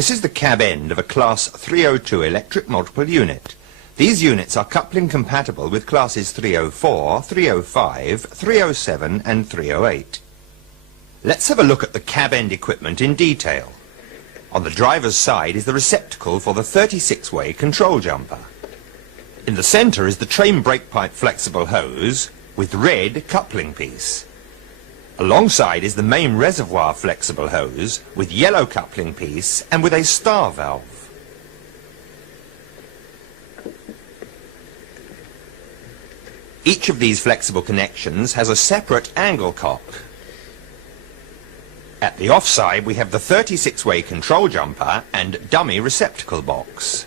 This is the cab end of a Class 302 electric multiple unit. These units are coupling compatible with classes 304, 305, 307 and 308. Let's have a look at the cab end equipment in detail. On the driver's side is the receptacle for the 36-way control jumper. In the centre is the train brake pipe flexible hose with red coupling piece. Alongside is the main reservoir flexible hose with yellow coupling piece and with a star valve. Each of these flexible connections has a separate angle cock. At the offside we have the 36-way control jumper and dummy receptacle box.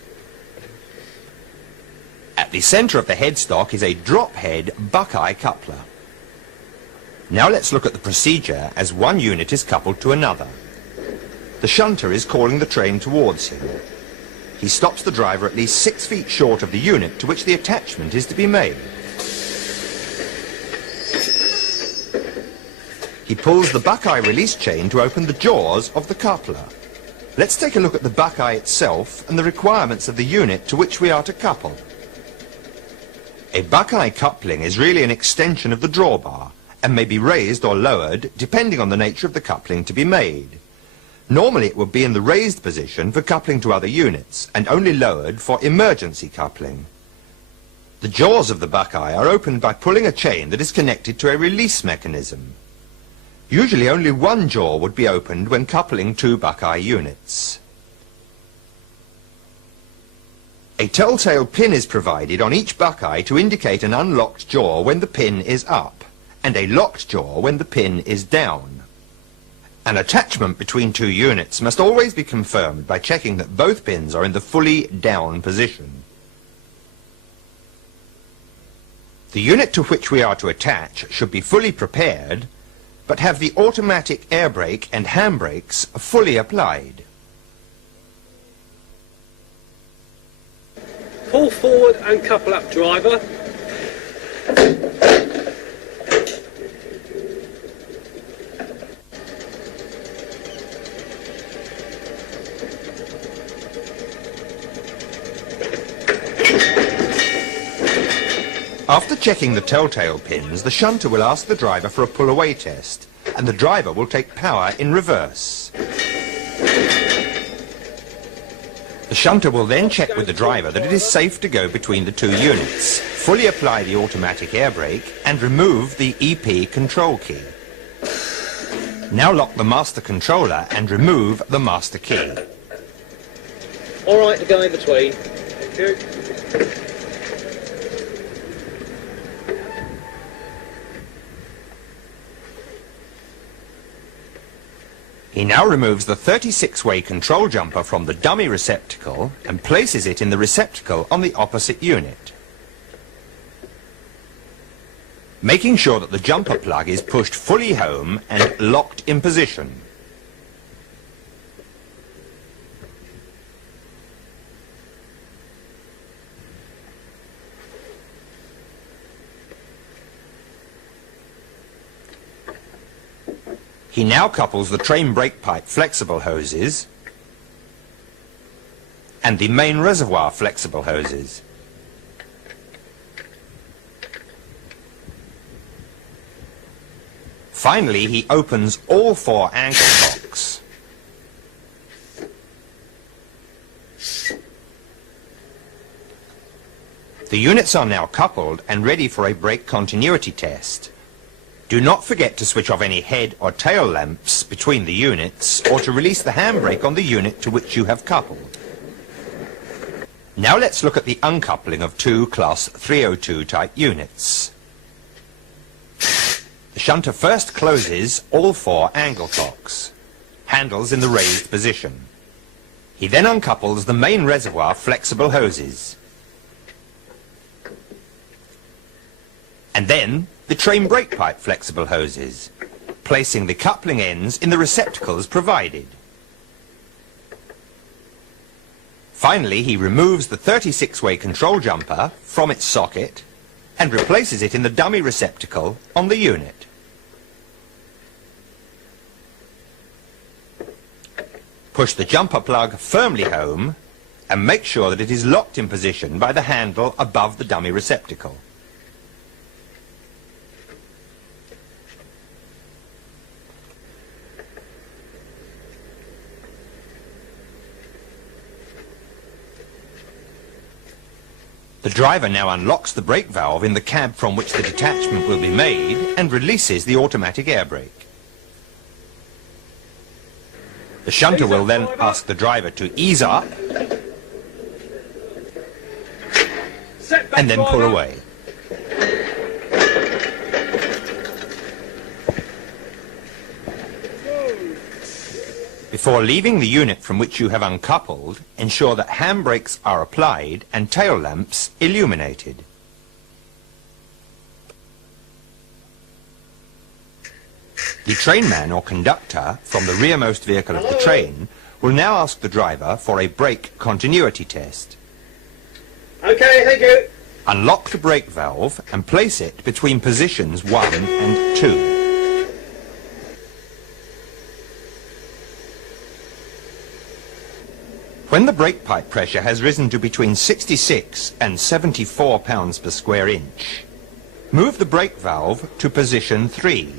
At the centre of the headstock is a drop head Buckeye coupler. Now let's look at the procedure as one unit is coupled to another. The shunter is calling the train towards him. He stops the driver at least 6 feet short of the unit to which the attachment is to be made. He pulls the Buckeye release chain to open the jaws of the coupler. Let's take a look at the Buckeye itself and the requirements of the unit to which we are to couple. A Buckeye coupling is really an extension of the drawbar and may be raised or lowered depending on the nature of the coupling to be made. Normally it would be in the raised position for coupling to other units and only lowered for emergency coupling. The jaws of the Buckeye are opened by pulling a chain that is connected to a release mechanism. Usually only one jaw would be opened when coupling two Buckeye units. A telltale pin is provided on each Buckeye to indicate an unlocked jaw when the pin is up, and a locked jaw when the pin is down. An attachment between two units must always be confirmed by checking that both pins are in the fully down position. The unit to which we are to attach should be fully prepared, but have the automatic air brake and handbrakes fully applied. Pull forward and couple up, driver. After checking the telltale pins, the shunter will ask the driver for a pull-away test, and the driver will take power in reverse. The shunter will then check with the driver that it is safe to go between the two units, fully apply the automatic air brake, and remove the EP control key. Now lock the master controller and remove the master key. All right to go in between. Thank you. He now removes the 36-way control jumper from the dummy receptacle and places it in the receptacle on the opposite unit, making sure that the jumper plug is pushed fully home and locked in position. He now couples the train brake pipe flexible hoses and the main reservoir flexible hoses. Finally, he opens all four angle cocks. The units are now coupled and ready for a brake continuity test. Do not forget to switch off any head or tail lamps between the units or to release the handbrake on the unit to which you have coupled. Now let's look at the uncoupling of two Class 302 type units. The shunter first closes all four angle cocks, handles in the raised position. He then uncouples the main reservoir flexible hoses, and then the train brake pipe flexible hoses, placing the coupling ends in the receptacles provided. Finally, he removes the 36-way control jumper from its socket and replaces it in the dummy receptacle on the unit. Push the jumper plug firmly home and make sure that it is locked in position by the handle above the dummy receptacle. The driver now unlocks the brake valve in the cab from which the detachment will be made and releases the automatic air brake. The shunter will then ask the driver to ease up and then pull away. Before leaving the unit from which you have uncoupled, ensure that handbrakes are applied and tail lamps illuminated. The trainman or conductor from the rearmost vehicle of the train will now ask the driver for a brake continuity test. Okay, thank you. Unlock the brake valve and place it between positions 1 and 2. When the brake pipe pressure has risen to between 66 and 74 pounds per square inch, move the brake valve to position 3,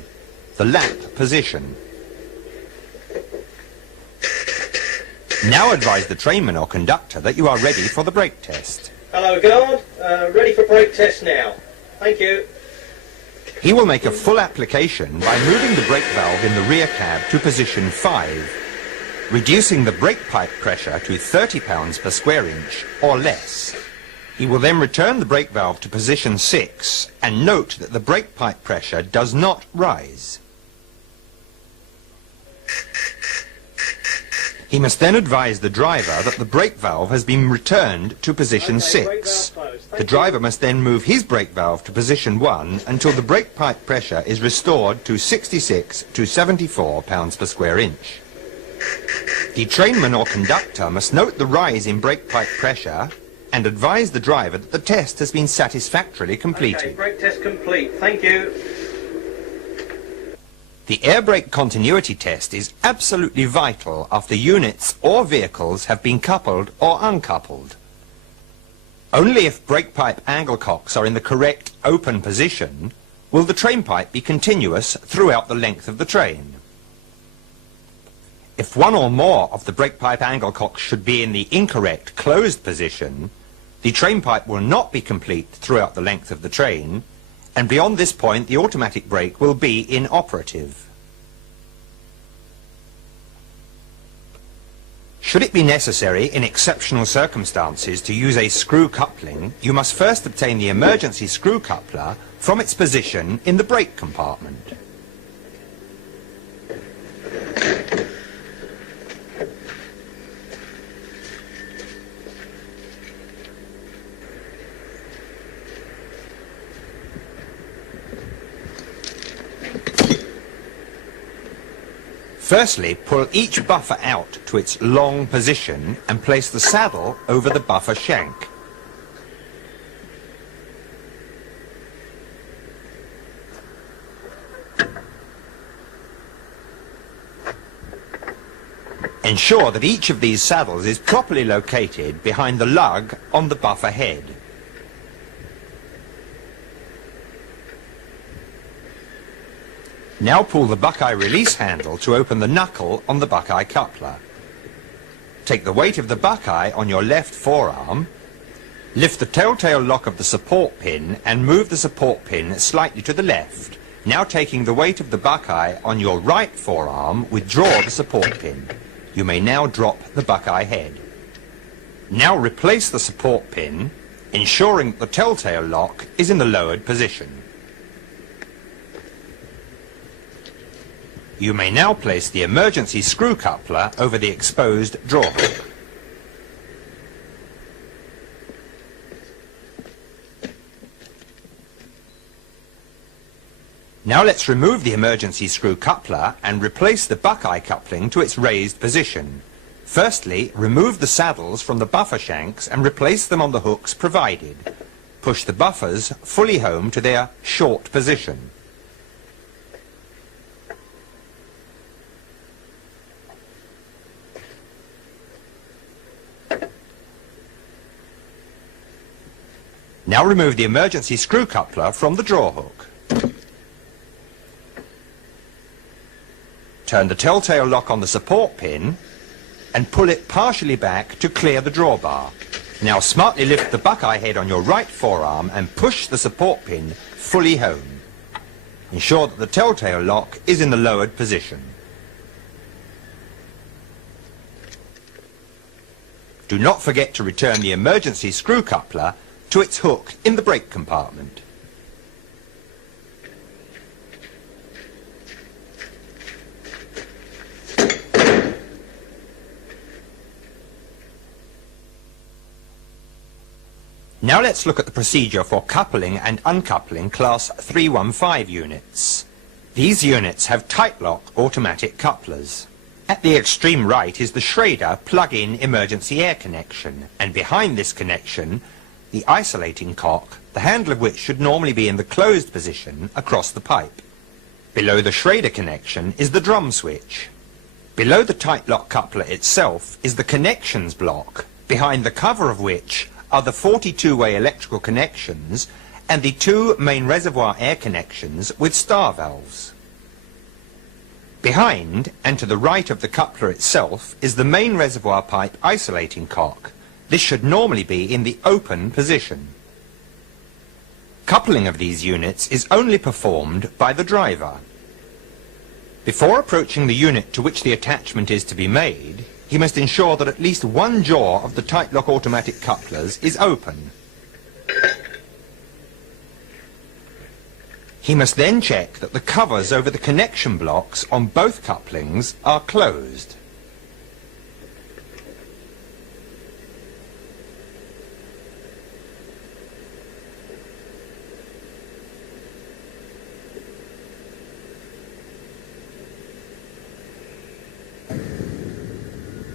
the lap position. Now advise the trainman or conductor that you are ready for the brake test. Hello, guard. Ready for brake test now. Thank you. He will make a full application by moving the brake valve in the rear cab to position 5, reducing the brake pipe pressure to 30 pounds per square inch or less. He will then return the brake valve to position 6 and note that the brake pipe pressure does not rise. He must then advise the driver that the brake valve has been returned to position 6. The driver must then move his brake valve to position 1 until the brake pipe pressure is restored to 66 to 74 pounds per square inch. The trainman or conductor must note the rise in brake pipe pressure and advise the driver that the test has been satisfactorily completed. Okay, brake test complete. Thank you. The air brake continuity test is absolutely vital after units or vehicles have been coupled or uncoupled. Only if brake pipe angle cocks are in the correct open position will the train pipe be continuous throughout the length of the train. If one or more of the brake pipe angle cocks should be in the incorrect closed position, the train pipe will not be complete throughout the length of the train, and beyond this point the automatic brake will be inoperative. Should it be necessary in exceptional circumstances to use a screw coupling, you must first obtain the emergency screw coupler from its position in the brake compartment. Firstly, pull each buffer out to its long position and place the saddle over the buffer shank. Ensure that each of these saddles is properly located behind the lug on the buffer head. Now pull the Buckeye release handle to open the knuckle on the Buckeye coupler. Take the weight of the Buckeye on your left forearm, lift the telltale lock of the support pin and move the support pin slightly to the left. Now taking the weight of the Buckeye on your right forearm, withdraw the support pin. You may now drop the Buckeye head. Now replace the support pin, ensuring that the telltale lock is in the lowered position. You may now place the emergency screw coupler over the exposed draw hook. Now let's remove the emergency screw coupler and replace the Buckeye coupling to its raised position. Firstly, remove the saddles from the buffer shanks and replace them on the hooks provided. Push the buffers fully home to their short position. Now remove the emergency screw coupler from the draw hook. Turn the telltale lock on the support pin and pull it partially back to clear the drawbar. Now smartly lift the buckeye head on your right forearm and push the support pin fully home. Ensure that the telltale lock is in the lowered position. Do not forget to return the emergency screw coupler to its hook in the brake compartment. Now let's look at the procedure for coupling and uncoupling Class 315 units. These units have tight-lock automatic couplers. At the extreme right is the Schrader plug-in emergency air connection, and behind this connection, the isolating cock, the handle of which should normally be in the closed position across the pipe. Below the Schrader connection is the drum switch. Below the tight-lock coupler itself is the connections block, behind the cover of which are the 42-way electrical connections and the two main reservoir air connections with star valves. Behind and to the right of the coupler itself is the main reservoir pipe isolating cock. This should normally be in the open position. Coupling of these units is only performed by the driver. Before approaching the unit to which the attachment is to be made, he must ensure that at least one jaw of the tight-lock automatic couplers is open. He must then check that the covers over the connection blocks on both couplings are closed.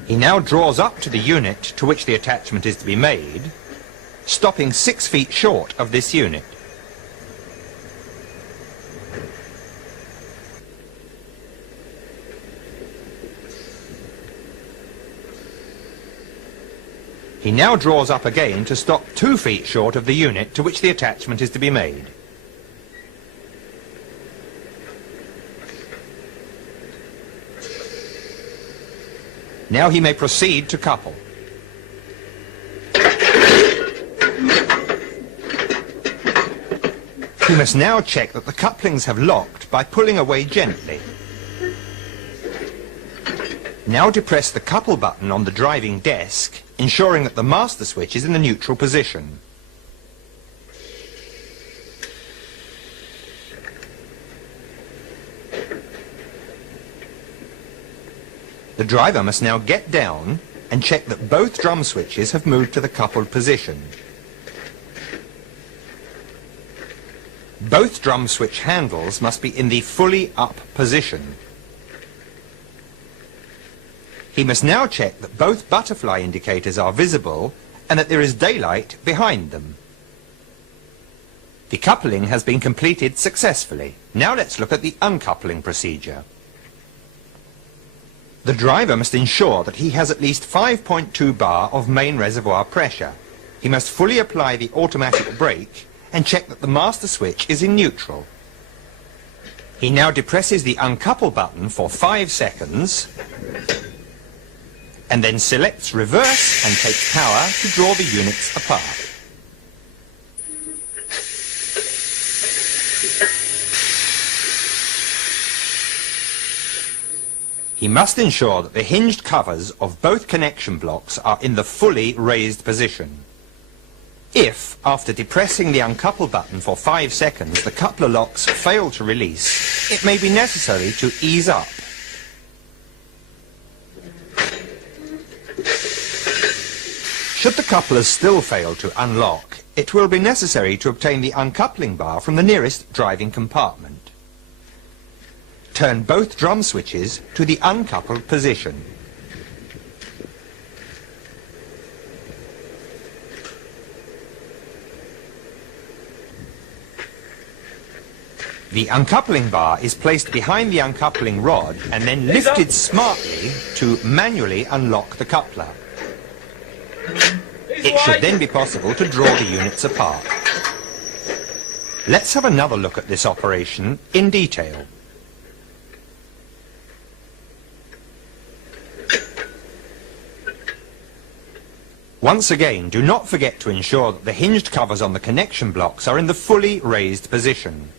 He now draws up to the unit to which the attachment is to be made, stopping 6 feet short of this unit. He now draws up again to stop 2 feet short of the unit to which the attachment is to be made. Now he may proceed to couple. He must now check that the couplings have locked by pulling away gently. Now depress the couple button on the driving desk, ensuring that the master switch is in the neutral position. The driver must now get down and check that both drum switches have moved to the coupled position. Both drum switch handles must be in the fully up position. He must now check that both butterfly indicators are visible and that there is daylight behind them. The coupling has been completed successfully. Now let's look at the uncoupling procedure. The driver must ensure that he has at least 5.2 bar of main reservoir pressure. He must fully apply the automatic brake and check that the master switch is in neutral. He now depresses the uncouple button for 5 seconds and then selects reverse and takes power to draw the units apart. He must ensure that the hinged covers of both connection blocks are in the fully raised position. If, after depressing the uncouple button for 5 seconds, the coupler locks fail to release, it may be necessary to ease up. Should the couplers still fail to unlock, it will be necessary to obtain the uncoupling bar from the nearest driving compartment. Turn both drum switches to the uncoupled position. The uncoupling bar is placed behind the uncoupling rod and then lifted smartly to manually unlock the coupler. It should then be possible to draw the units apart. Let's have another look at this operation in detail. Once again, do not forget to ensure that the hinged covers on the connection blocks are in the fully raised position.